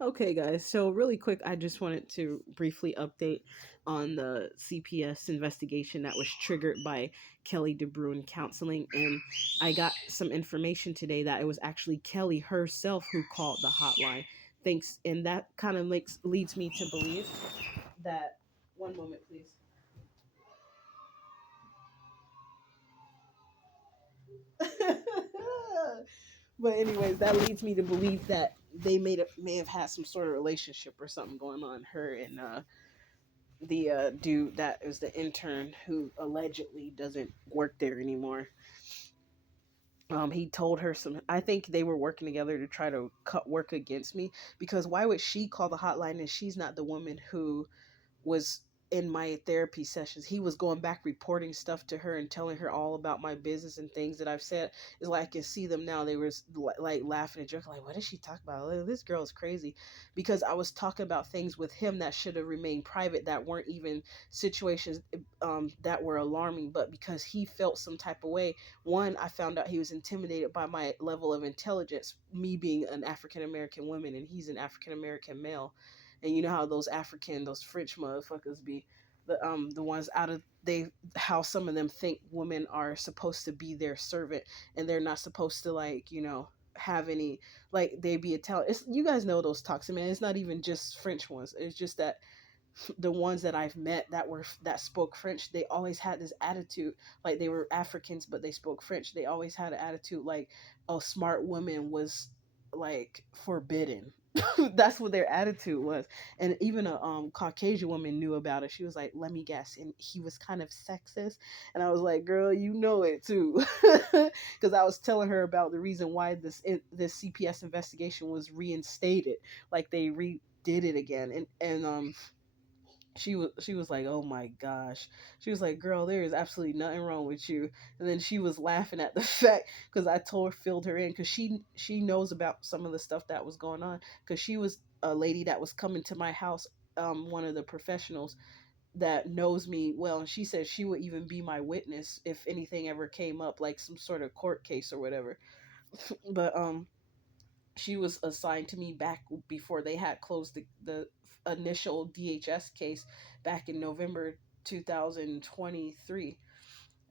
Okay, guys. So, really quick, I just wanted to briefly update on the CPS investigation that was triggered by Kelly DeBruin counseling. And I got some information today that it was actually Kelly herself who called the hotline. Thanks. And that kind of leads me to believe that. One moment, please. But anyways, that leads me to believe that they may have had some sort of relationship or something going on, her and the dude that is the intern who allegedly doesn't work there anymore. He told her some. I think they were working together to try to cut work against me, because why would she call the hotline and she's not the woman who was in my therapy sessions? He was going back reporting stuff to her and telling her all about my business and things that I've said. It's like I can see them now. They were like laughing and joking, like, what did she talk about? Like, this girl is crazy. Because I was talking about things with him that should have remained private, that weren't even situations that were alarming, but because he felt some type of way. One, I found out he was intimidated by my level of intelligence, me being an African American woman and he's an African American male. And you know how those French motherfuckers be, the ones out of they how some of them think women are supposed to be their servant, and they're not supposed to, like, have any, like, they be Italian. It's, you guys know those toxic men. It's not even just French ones. It's just that the ones that I've met that spoke French, they always had this attitude, like they were Africans but they spoke French. They always had an attitude like a smart woman was like forbidden. That's what their attitude was. And even a Caucasian woman knew about it. She was like, "Let me guess," and he was kind of sexist. And I was like, "Girl, you know it too," because I was telling her about the reason why this CPS investigation was reinstated, like they redid it again. And she was like, "Oh my gosh." She was like, "Girl, there is absolutely nothing wrong with you." And then she was laughing at the fact, because I told her, filled her in, because she knows about some of the stuff that was going on, because she was a lady that was coming to my house, one of the professionals that knows me well, and she said she would even be my witness if anything ever came up, like some sort of court case or whatever. But she was assigned to me back before they had closed the initial DHS case back in November 2023.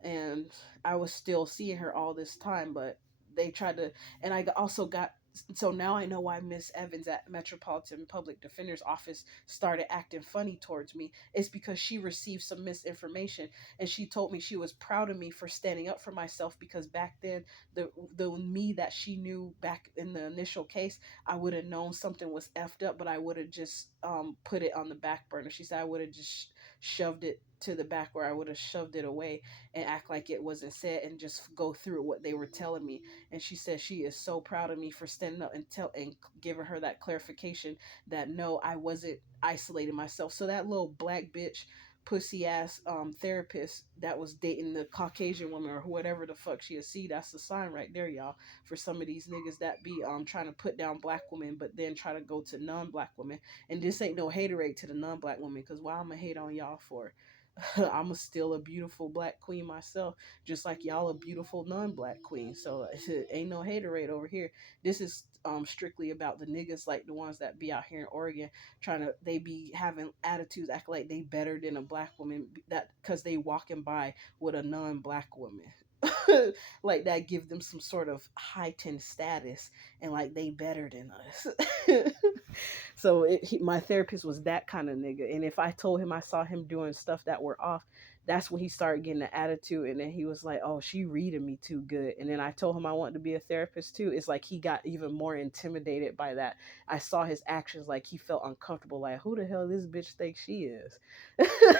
And I was still seeing her all this time, but they tried to, and I also got, so now I know why Miss Evans at Metropolitan Public Defender's office started acting funny towards me. It's because she received some misinformation, and she told me she was proud of me for standing up for myself, because back then the me that she knew back in the initial case, I would have known something was effed up, but I would have just put it on the back burner. She said I would have just shoved it to the back, where I would have shoved it away and act like it wasn't said and just go through what they were telling me. And she said she is so proud of me for standing up and giving her that clarification that no, I wasn't isolating myself. So that little black bitch pussy ass therapist that was dating the Caucasian woman or whatever the fuck she is, see, that's the sign right there, y'all, for some of these niggas that be trying to put down black women but then try to go to non-black women. And this ain't no haterade to the non-black women, because why I'ma hate on y'all for? I'm still a beautiful black queen myself, just like y'all a beautiful non-black queen. So ain't no haterade over here. This is strictly about the niggas, like the ones that be out here in Oregon trying to, they be having attitudes, act like they better than a black woman, that because they walking by with a non-black woman. Like that give them some sort of heightened status, and like they better than us. So my therapist was that kind of nigga, and if I told him I saw him doing stuff that were off, that's when he started getting an attitude, and then he was like, "Oh, she reading me too good." And then I told him I wanted to be a therapist too. It's like he got even more intimidated by that. I saw his actions, like he felt uncomfortable, like, who the hell this bitch thinks she is?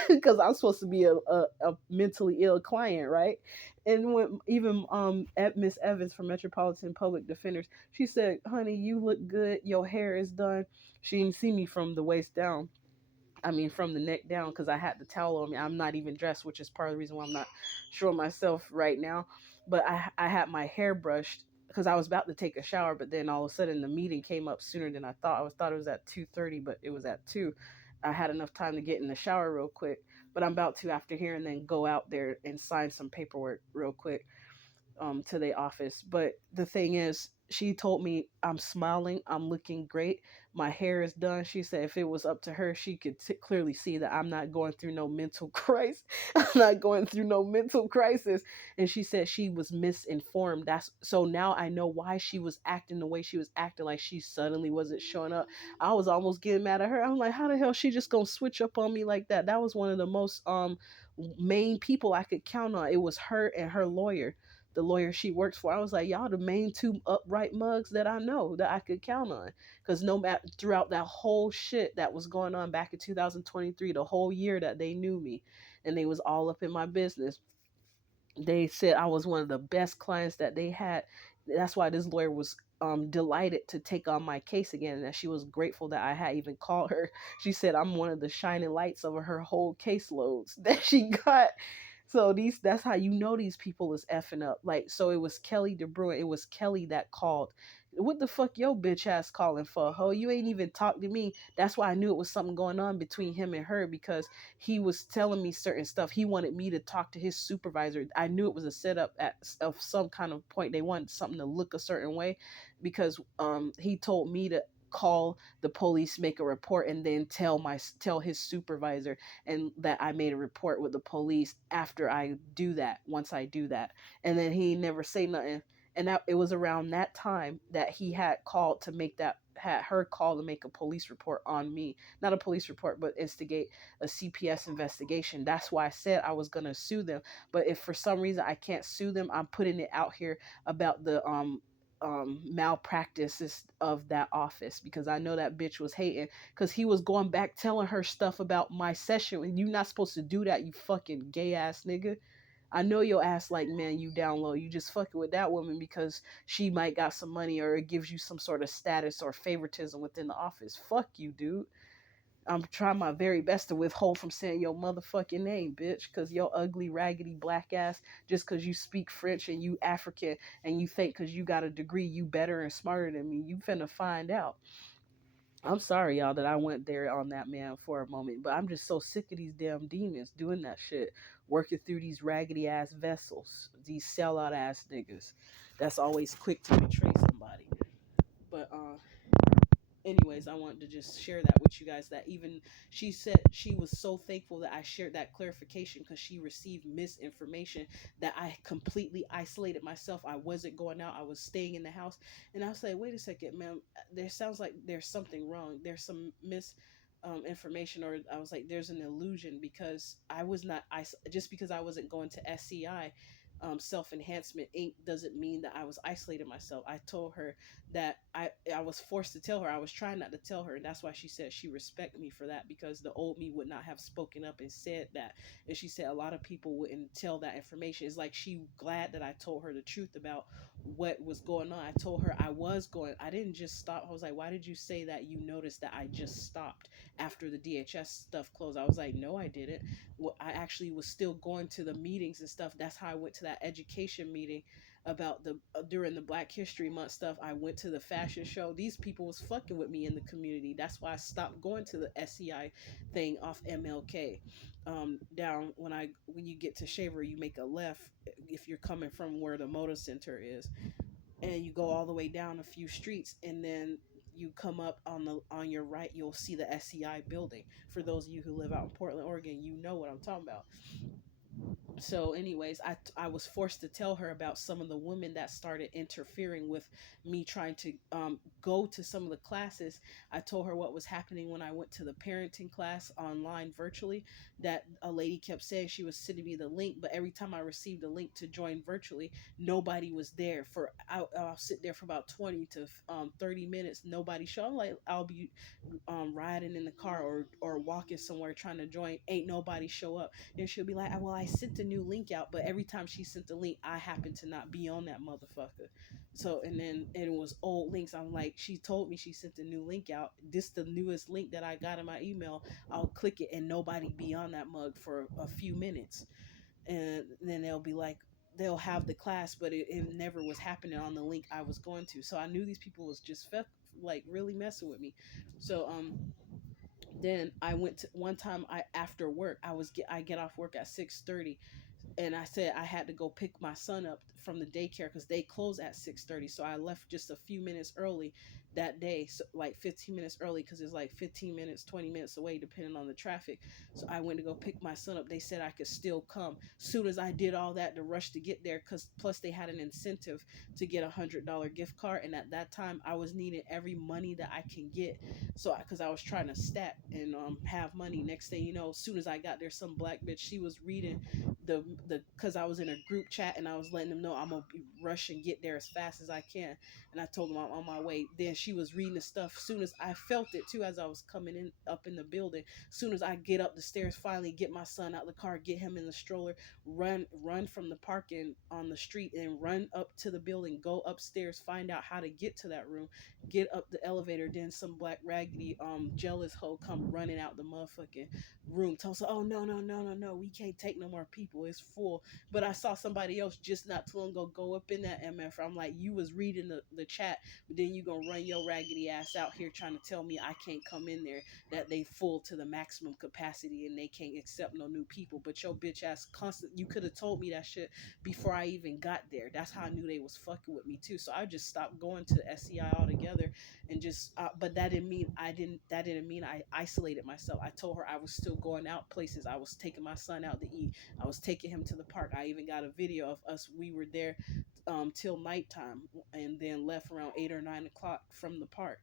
Because I'm supposed to be a mentally ill client, right? And when even at Miss Evans from Metropolitan Public Defenders, she said, "Honey, you look good. Your hair is done." She didn't see me from the waist down. I mean, from the neck down, because I had the towel on me. I'm not even dressed, which is part of the reason why I'm not sure of myself right now. But I had my hair brushed because I was about to take a shower, but then all of a sudden the meeting came up sooner than I thought. Thought it was at 2:30, but it was at 2. I had enough time to get in the shower real quick, but I'm about to after here and then go out there and sign some paperwork real quick to the office. But the thing is, she told me I'm smiling, I'm looking great, my hair is done. She said if it was up to her, she could clearly see that I'm not going through no mental crisis. I'm not going through no mental crisis. And she said she was misinformed. That's so now I know why she was acting the way she was acting, like she suddenly wasn't showing up. I was almost getting mad at her. I'm like, how the hell she just gonna switch up on me like that? That was one of the most main people I could count on. It was her and her lawyer, the lawyer she works for. I was like, y'all the main two upright mugs that I know that I could count on. Because no matter throughout that whole shit that was going on back in 2023, the whole year that they knew me, and they was all up in my business, they said I was one of the best clients that they had. That's why this lawyer was delighted to take on my case again, and that she was grateful that I had even called her. She said I'm one of the shining lights over her whole caseloads that she got. So these that's how you know these people is effing up. Like, so it was Kelly DeBruin, it was Kelly that called. What the fuck your bitch ass calling for, ho? You ain't even talked to me. That's why I knew it was something going on between him and her, because he was telling me certain stuff. He wanted me to talk to his supervisor. I knew it was a setup at of some kind of point. They wanted something to look a certain way, because he told me to call the police, make a report, and then tell his supervisor, and that I made a report with the police after I do that. Once I do that, and then he never say nothing. And that it was around that time that he had called to make that had her call to make a police report on me, not a police report, but instigate a CPS investigation. That's why I said I was gonna sue them. But if for some reason I can't sue them, I'm putting it out here about the malpractices of that office, because I know that bitch was hating, because he was going back telling her stuff about my session, and you're not supposed to do that, you fucking gay ass nigga. I know your ass like, man, you down low. You just fucking with that woman because she might got some money, or it gives you some sort of status or favoritism within the office. Fuck you, dude. I'm trying my very best to withhold from saying your motherfucking name, bitch, because your ugly, raggedy black ass, just because you speak French and you African and you think because you got a degree you better and smarter than me, you finna find out. I'm sorry, y'all, that I went there on that man for a moment, but I'm just so sick of these damn demons doing that shit, working through these raggedy ass vessels, these sellout ass niggas that's always quick to betray somebody. But anyways, I wanted to just share that with you guys, that even she said she was so thankful that I shared that clarification, because she received misinformation that I completely isolated myself. I wasn't going out, I was staying in the house. And I was like, wait a second, ma'am, there sounds like there's something wrong, there's some information, or I was like, there's an illusion, because I was not just because I wasn't going to SCI, self enhancement Inc. doesn't mean that I was isolating myself. I told her that I was forced to tell her. I was trying not to tell her, and that's why she said she respected me for that, because the old me would not have spoken up and said that. And she said a lot of people wouldn't tell that information. It's like she glad that I told her the truth about what was going on. I told her I was going. I didn't just stop. I was like, why did you say that you noticed that I just stopped after the DHS stuff closed? I was like, no, I didn't. Well, I actually was still going to the meetings and stuff. That's how I went to that education meeting about the during the Black History Month stuff. I went to the fashion show. These people was fucking with me in the community. That's why I stopped going to the SCI thing off MLK. Down when you get to Shaver, you make a left if you're coming from where the motor center is, and you go all the way down a few streets, and then you come up on your right, you'll see the SCI building. For those of you who live out in Portland, Oregon, you know what I'm talking about. So anyways, I was forced to tell her about some of the women that started interfering with me trying to go to some of the classes. I told her what was happening when I went to the parenting class online virtually, that a lady kept saying she was sending me the link, but every time I received a link to join virtually, nobody was there. I'll sit there for about 20 to 30 minutes, nobody showed. I'm like, I'll be riding in the car, or walking somewhere trying to join, ain't nobody show up. And she'll be like, well, I sent a new link out, but every time she sent the link, I happen to not be on that motherfucker. So, and it was old links. I'm like, she told me she sent a new link out, this the newest link that I got in my email. I'll click it and nobody be on that mug for a few minutes, and then they'll be like, they'll have the class, but it never was happening on the link I was going to. So I knew these people was just like really messing with me. So then I went to one time, I after work, I get off work at 6:30, and I said I had to go pick my son up from the daycare because they close at 6:30. So I left just a few minutes early that day, so like 15 minutes early because it's like 15 minutes, 20 minutes away depending on the traffic. So I went to go pick my son up. They said I could still come. Soon as I did all that to rush to get there, because plus they had an incentive to get $100 gift card, and at that time I was needing every money that I can get. So because I was trying to stack and have money. Next thing you know, as soon as I got there, some black bitch, she was reading the because I was in a group chat and I was letting them know I'm gonna be rush and get there as fast as I can, and I told them I'm on my way. Then she was reading the stuff. Soon as I felt it too, as I was coming in up in the building. Soon as I get up the stairs, finally get my son out the car, get him in the stroller, run from the parking on the street and run up to the building, go upstairs, find out how to get to that room, get up the elevator. Then some black raggedy jealous hoe come running out the motherfucking room. Told us, oh no, no, no, no, no, we can't take no more people. It's full. But I saw somebody else just not too long ago go up in that MF. I'm like, you was reading the chat, but then you gonna run your raggedy ass out here trying to tell me I can't come in there, that they full to the maximum capacity and they can't accept no new people. But your bitch ass constant, you could have told me that shit before I even got there. That's how I knew they was fucking with me too. So I just stopped going to SCI altogether and just but that didn't mean I isolated myself. I told her I was still going out places. I was taking my son out to eat. I was taking him to the park. I even got a video of us. We were there till nighttime and then left around 8 or 9 o'clock from the park.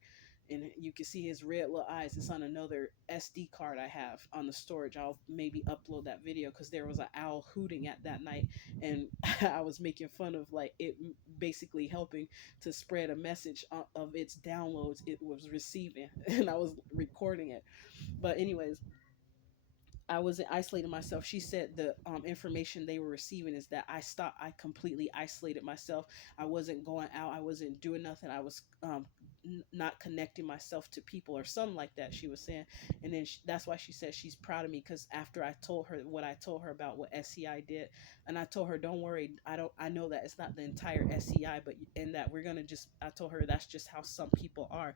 And you can see his red little eyes. It's on another SD card I have on the storage. I'll maybe upload that video because there was an owl hooting at that night, and I was making fun of like it basically helping to spread a message of its downloads it was receiving, and I was recording it. But anyways, I wasn't isolating myself. She said the information they were receiving is that I completely isolated myself. I wasn't going out. I wasn't doing nothing. I was not connecting myself to people or something like that, she was saying. And then that's why she said she's proud of me, because after I told her what I told her about what SCI did, and I told her, don't worry, I know that it's not the entire SCI, but in that we're going to just, I told her that's just how some people are.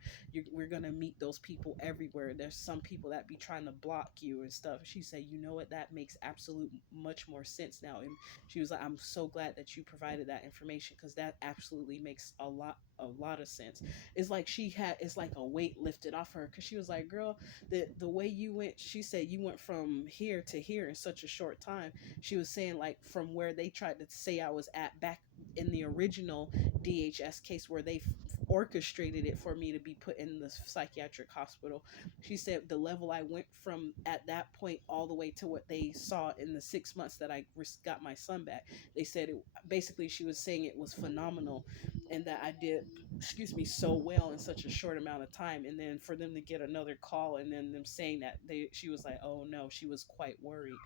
We're gonna meet those people everywhere. There's some people that be trying to block you and stuff. She said, you know what, that makes absolute much more sense now. And she was like, I'm so glad that you provided that information, because that absolutely makes a lot of sense. It's like it's like a weight lifted off her, because she was like, girl, the way you went, she said you went from here to here in such a short time. She was saying like from where they tried to say I was at back in the original DHS case where they orchestrated it for me to be put in the psychiatric hospital. She said the level I went from at that point all the way to what they saw in the 6 months that I got my son back. They said basically she was saying it was phenomenal, and that I did, excuse me, so well in such a short amount of time. And then for them to get another call and then them saying that she was like, oh no, she was quite worried.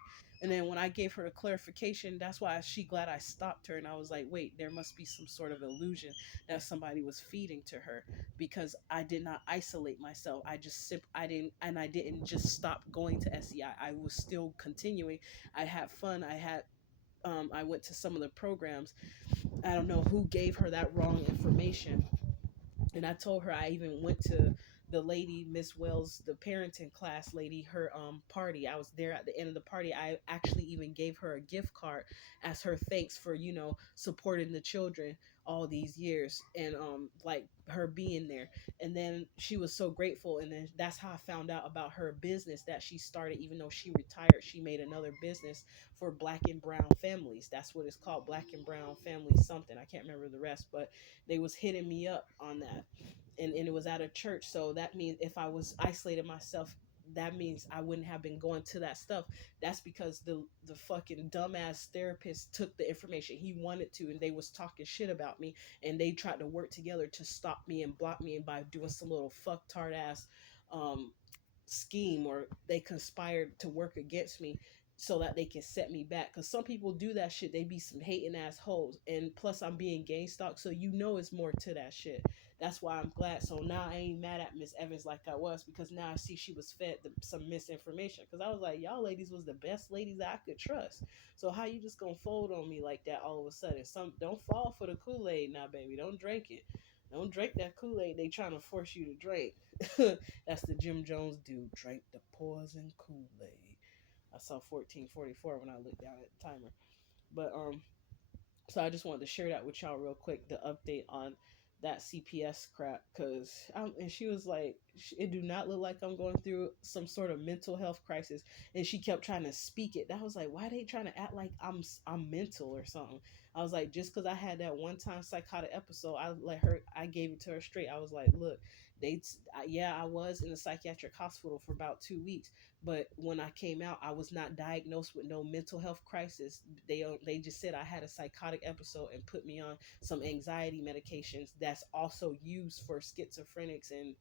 And then when I gave her a clarification, that's why she glad I stopped her. And I was like, wait, there must be some sort of illusion that somebody was feeding to her, because I did not isolate myself. I didn't just stop going to SEI. I was still continuing. I had fun. I went to some of the programs. I don't know who gave her that wrong information, and I told her I even went to the lady, Miss Wells, the parenting class lady, her party. I was there at the end of the party. I actually even gave her a gift card as her thanks for, supporting the children all these years, and like her being there. And then she was so grateful, and then that's how I found out about her business that she started. Even though she retired, she made another business for black and brown families. That's what it's called, black and brown families something. I can't remember the rest, but they was hitting me up on that, and it was at a church. So that means if I was isolated myself, that means I wouldn't have been going to that stuff. That's because the fucking dumbass therapist took the information he wanted to, and they was talking shit about me, and they tried to work together to stop me and block me, and by doing some little fucktard ass um scheme, or they conspired to work against me so that they can set me back. Because some people do that shit. They be some hating ass hoes, and plus I'm being gang stalked, so it's more to that shit. That's why I'm glad. So now I ain't mad at Miss Evans like I was, because now I see she was fed some misinformation, because I was like, y'all ladies was the best ladies that I could trust. So how you just gonna fold on me like that all of a sudden? Some don't fall for the Kool-Aid now, baby. Don't drink it. Don't drink that Kool-Aid they trying to force you to drink. That's the Jim Jones dude. Drank the poison Kool-Aid. I saw 1444 when I looked down at the timer. But so I just wanted to share that with y'all real quick, the update on that CPS crap, because and she was like, it do not look like I'm going through some sort of mental health crisis, and she kept trying to speak it. That was like, why are they trying to act like I'm mental or something? I was like, just because I had that one time psychotic episode, I gave it to her straight. I was like, look, yeah, I was in a psychiatric hospital for about 2 weeks, but when I came out, I was not diagnosed with no mental health crisis. They just said I had a psychotic episode and put me on some anxiety medications that's also used for schizophrenics and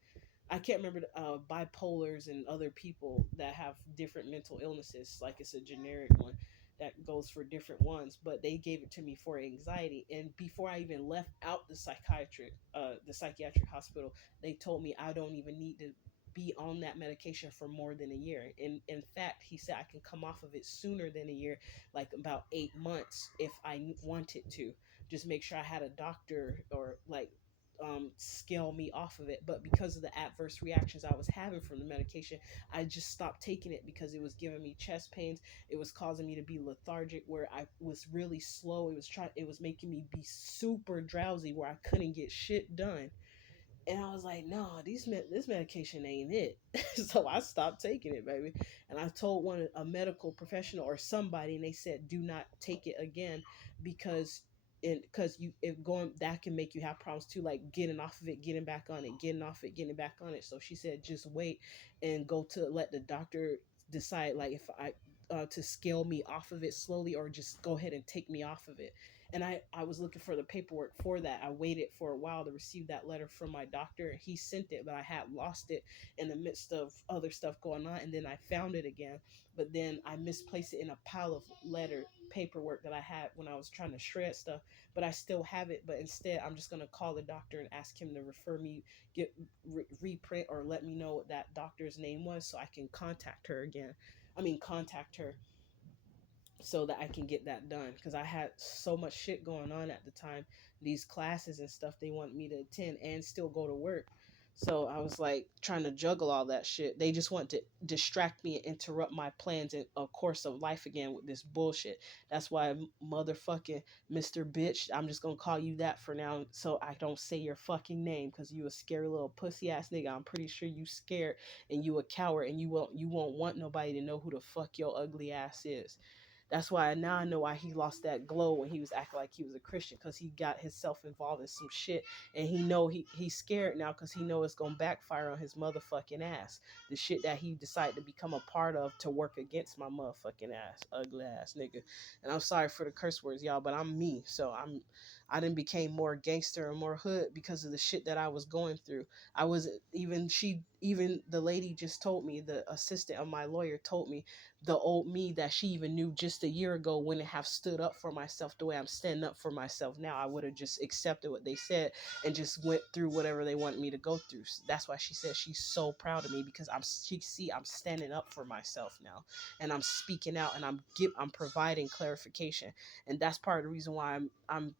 I can't remember bipolars and other people that have different mental illnesses. Like it's a generic one that goes for different ones, but they gave it to me for anxiety. And before I even left out the psychiatric hospital, they told me I don't even need to be on that medication for more than a year. And in fact, he said I can come off of it sooner than a year, like about 8 months if I wanted to. Just make sure I had a doctor or like scale me off of it. But because of the adverse reactions I was having from the medication, I just stopped taking it because it was giving me chest pains. It was causing me to be lethargic, where I was really slow. It was making me be super drowsy, where I couldn't get shit done. And I was like, no, this medication ain't it. So I stopped taking it, baby. And I told a medical professional or somebody, and they said, do not take it again because you if going that can make you have problems too, like getting off of it, getting back on it, getting off it, getting back on it. So she said, just wait and go to let the doctor decide, like if I to scale me off of it slowly or just go ahead and take me off of it. And I was looking for the paperwork for that. I waited for a while to receive that letter from my doctor. He sent it, but I had lost it in the midst of other stuff going on. And then I found it again, but then I misplaced it in a pile of paperwork that I had when I was trying to shred stuff. But I still have it. But instead, I'm just gonna call the doctor and ask him to refer me, get reprint, or let me know what that doctor's name was so I can contact her again. I mean, contact her so that I can get that done, because I had so much shit going on at the time, these classes and stuff they want me to attend and still go to work. So I was like trying to juggle all that shit. They just want to distract me and interrupt my plans and a course of life again with this bullshit. That's why motherfucking Mr. Bitch, I'm just gonna call you that for now so I don't say your fucking name, because you a scary little pussy ass nigga. I'm pretty sure you scared and you a coward and you won't want nobody to know who the fuck your ugly ass is. That's why now I know why he lost that glow when he was acting like he was a Christian, because he got himself involved in some shit, and he's scared now because he know it's gonna backfire on his motherfucking ass. The shit that he decided to become a part of to work against my motherfucking ass, ugly ass nigga. And I'm sorry for the curse words, y'all, but I'm me, so I didn't became more gangster and more hood because of the shit that I was going through. I was even the lady just told me, the assistant of my lawyer told me, the old me that she even knew just a year ago wouldn't have stood up for myself the way I'm standing up for myself now. I would have just accepted what they said and just went through whatever they wanted me to go through. That's why she said she's so proud of me, because I'm standing up for myself now, and I'm speaking out, and I'm providing clarification. And that's part of the reason why I'm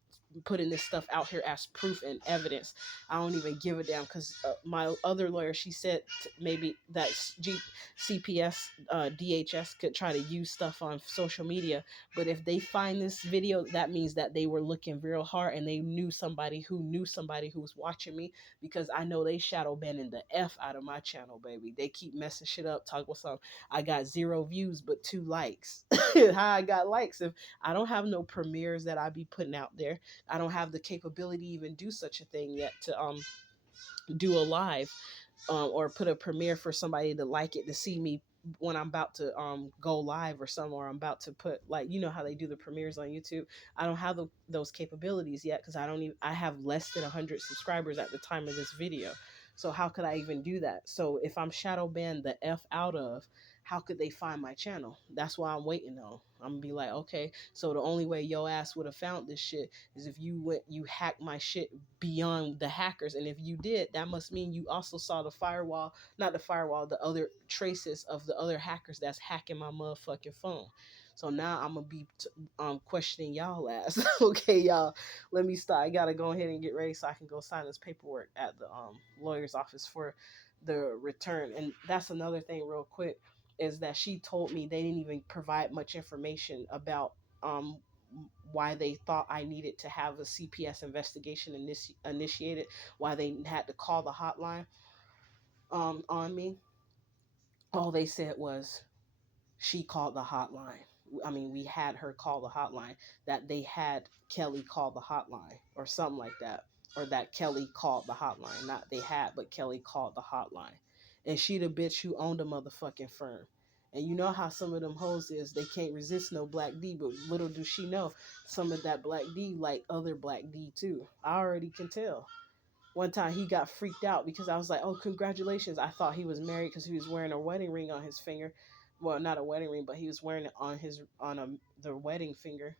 putting this stuff out here as proof and evidence. I don't even give a damn, because my other lawyer, she said maybe that CPS, DHS could try to use stuff on social media, but if they find this video, that means that they were looking real hard and they knew somebody who was watching me, because I know they shadow banning the F out of my channel, baby. They keep messing shit up, talk about something. I got 0 views but 2 likes. How I got likes if I don't have no premieres that I be putting out there? I don't have the capability to even do such a thing yet, to do a live, or put a premiere for somebody to like it, to see me when I'm about to go live or something, or I'm about to put, like, you know how they do the premieres on YouTube. I don't have those capabilities yet, because I have less than 100 subscribers at the time of this video. So how could I even do that? So if I'm shadow banned the F out of, how could they find my channel? That's why I'm waiting on. I'm gonna be like, okay, so the only way your ass would have found this shit is if you hacked my shit beyond the hackers. And if you did, that must mean you also saw the firewall, not the firewall, the other traces of the other hackers that's hacking my motherfucking phone. So now I'm gonna be questioning y'all ass. Okay, y'all, let me stop. I gotta go ahead and get ready so I can go sign this paperwork at the lawyer's office for the return. And that's another thing real quick, is that she told me they didn't even provide much information about why they thought I needed to have a CPS investigation initiated, why they had to call the hotline on me. All they said was she called the hotline. I mean, we had her call the hotline, that they had Kelly call the hotline or something like that. Or that Kelly called the hotline. Not they had, but Kelly called the hotline. And she the bitch who owned a motherfucking firm. And you know how some of them hoes is, they can't resist no black D, but little do she know, some of that black D like other black D too. I already can tell. One time he got freaked out because I was like, "Oh, congratulations!" I thought he was married because he was wearing a wedding ring on his finger. Well, not a wedding ring, but he was wearing it on his on the wedding finger.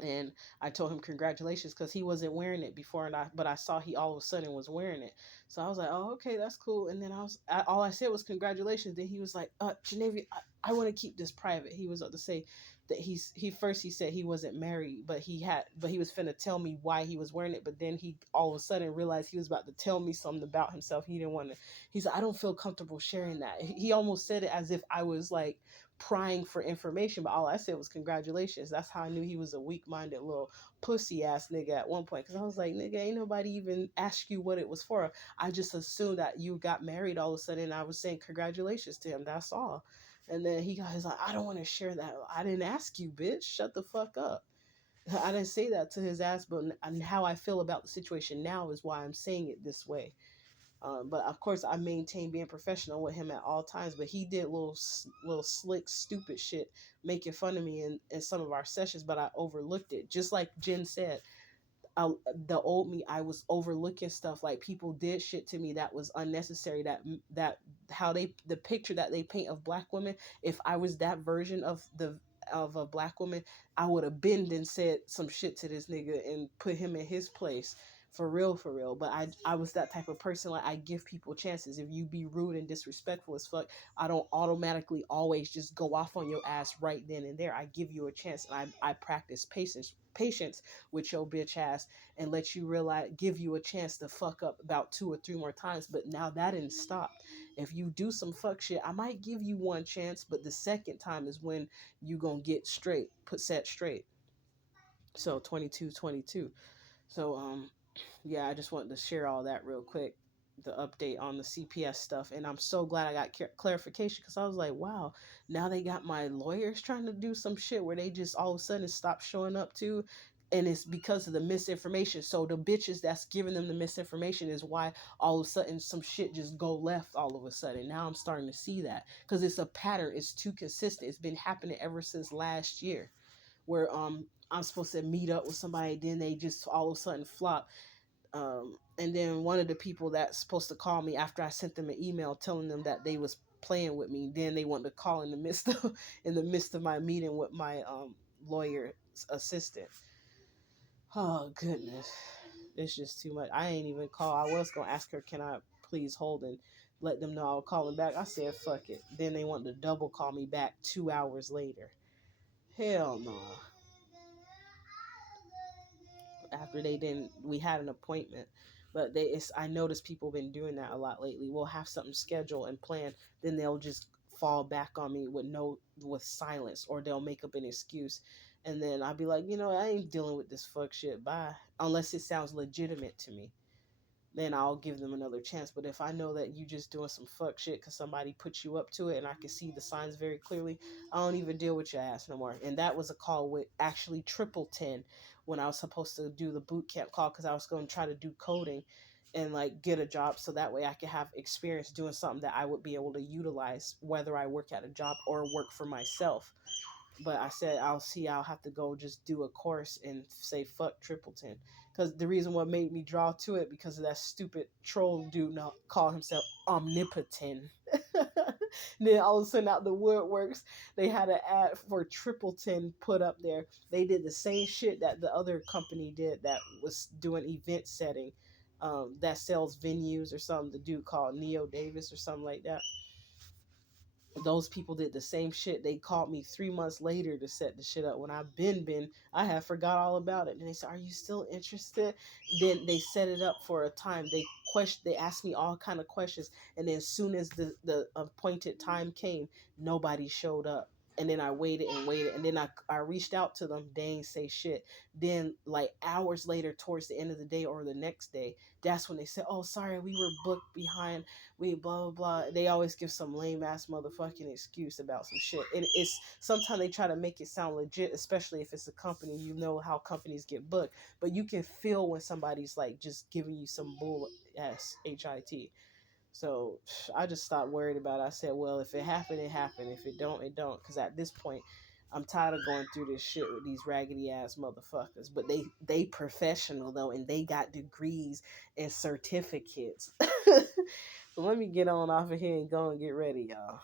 And I told him congratulations because he wasn't wearing it before, but I saw he all of a sudden was wearing it. So I was like, "Oh, okay, that's cool." And then all I said was congratulations. Then he was like, Geneva, I want to keep this private." He was about to say that he said he wasn't married, but he was finna tell me why he was wearing it. But then he all of a sudden realized he was about to tell me something about himself. He didn't want to. He said, "I don't feel comfortable sharing that." He almost said it as if I was like prying for information, but all I said was congratulations. That's how I knew he was a weak-minded little pussy ass nigga at one point, because I was like, "Nigga, ain't nobody even ask you what it was for. I just assumed that you got married all of a sudden, and I was saying congratulations to him, that's all." And then he's like, "I don't want to share that." I didn't ask you, bitch, shut the fuck up. I didn't say that to his ass, but and how I feel about the situation now is why I'm saying it this way. But of course, I maintain being professional with him at all times. But he did little slick, stupid shit, making fun of me in some of our sessions. But I overlooked it, just like Jen said. The old me, I was overlooking stuff, like people did shit to me that was unnecessary. That how the picture that they paint of black women. If I was that version of a black woman, I would have been and said some shit to this nigga and put him in his place. For real, for real. But I was that type of person. Like, I give people chances. If you be rude and disrespectful as fuck, I don't automatically always just go off on your ass right then and there. I give you a chance, and I practice patience with your bitch ass, and let you realize, give you a chance to fuck up about 2 or 3 more times. But now that didn't stop. If you do some fuck shit, I might give you one chance, but the second time is when you gonna get straight, put set straight. So 22, 22. So yeah, I just wanted to share all that real quick, the update on the CPS stuff. And I'm so glad I got clarification, because I was like, wow, now they got my lawyers trying to do some shit where they just all of a sudden stop showing up too. And it's because of the misinformation. So the bitches that's giving them the misinformation is why all of a sudden some shit just go left all of a sudden. Now I'm starting to see that, because it's a pattern. It's too consistent. It's been happening ever since last year, where I'm supposed to meet up with somebody, then they just all of a sudden flop. And then one of the people that's supposed to call me after I sent them an email telling them that they was playing with me, then they wanted to call in the midst of my meeting with my lawyer assistant. Oh goodness, it's just too much. I ain't even call. I was gonna ask her, can I please hold and let them know I'll call them back. I said fuck it. Then they wanted to double call me back 2 hours later. Hell no. After they didn't, we had an appointment, but I noticed people been doing that a lot lately. We'll have something scheduled and planned, then they'll just fall back on me with silence, or they'll make up an excuse, and then I'll be like, I ain't dealing with this fuck shit, bye. Unless it sounds legitimate to me, then I'll give them another chance. But if I know that you just doing some fuck shit because somebody put you up to it and I can see the signs very clearly, I don't even deal with your ass no more. And that was a call with actually triple 10, when I was supposed to do the boot camp call, because I was going to try to do coding and like get a job, so that way I could have experience doing something that I would be able to utilize, whether I work at a job or work for myself. But I said, I'll have to go just do a course and say fuck Tripleton. Because the reason what made me draw to it, because of that stupid troll dude now call himself omnipotent. Then all of a sudden out the woodworks, they had an ad for Tripleton put up there. They did the same shit that the other company did that was doing event setting, that sells venues or something. The dude called Neo Davis or something like that. Those people did the same shit. They called me 3 months later to set the shit up when I had forgot all about it. And they said, "Are you still interested?" Then they set it up for a time. They asked me all kind of questions, and then as soon as the appointed time came, nobody showed up. And then I waited and waited, and then I reached out to them. They ain't say shit. Then like hours later, towards the end of the day or the next day, that's when they said, "Oh, sorry, we were booked behind. We blah blah blah." They always give some lame ass motherfucking excuse about some shit. It's sometimes they try to make it sound legit, especially if it's a company. You know how companies get booked, but you can feel when somebody's like just giving you some bull ass HIT. So I just stopped worried about it. I said, well, if it happened, it happened. If it don't, it don't. Because at this point, I'm tired of going through this shit with these raggedy ass motherfuckers. But they professional though, and they got degrees and certificates. So let me get on off of here and go and get ready, y'all.